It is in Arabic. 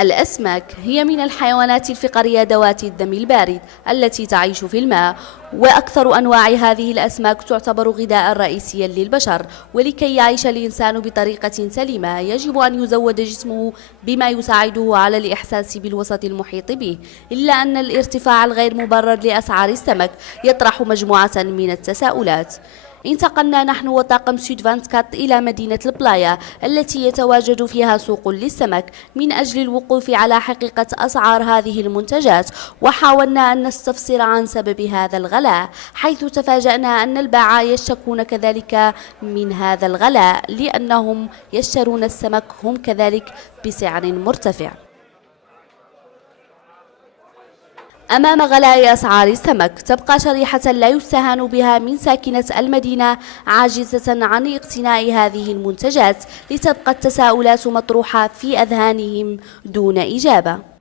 الأسماك هي من الحيوانات الفقارية ذوات الدم البارد التي تعيش في الماء، وأكثر أنواع هذه الأسماك تعتبر غذاء رئيسيا للبشر. ولكي يعيش الإنسان بطريقة سليمة يجب أن يزود جسمه بما يساعده على الإحساس بالوسط المحيط به، إلا أن الارتفاع الغير مبرر لأسعار السمك يطرح مجموعة من التساؤلات. انتقلنا نحن وطاقم سود 24 إلى مدينة البلايا التي يتواجد فيها سوق للسمك من أجل الوقوف على حقيقة أسعار هذه المنتجات، وحاولنا أن نستفسر عن سبب هذا الغلاء، حيث تفاجأنا أن الباعة يشتكون كذلك من هذا الغلاء لأنهم يشترون السمك هم كذلك بسعر مرتفع. أمام غلاء أسعار السمك تبقى شريحة لا يستهان بها من ساكنة المدينة عاجزة عن اقتناء هذه المنتجات، لتبقى التساؤلات مطروحة في أذهانهم دون إجابة.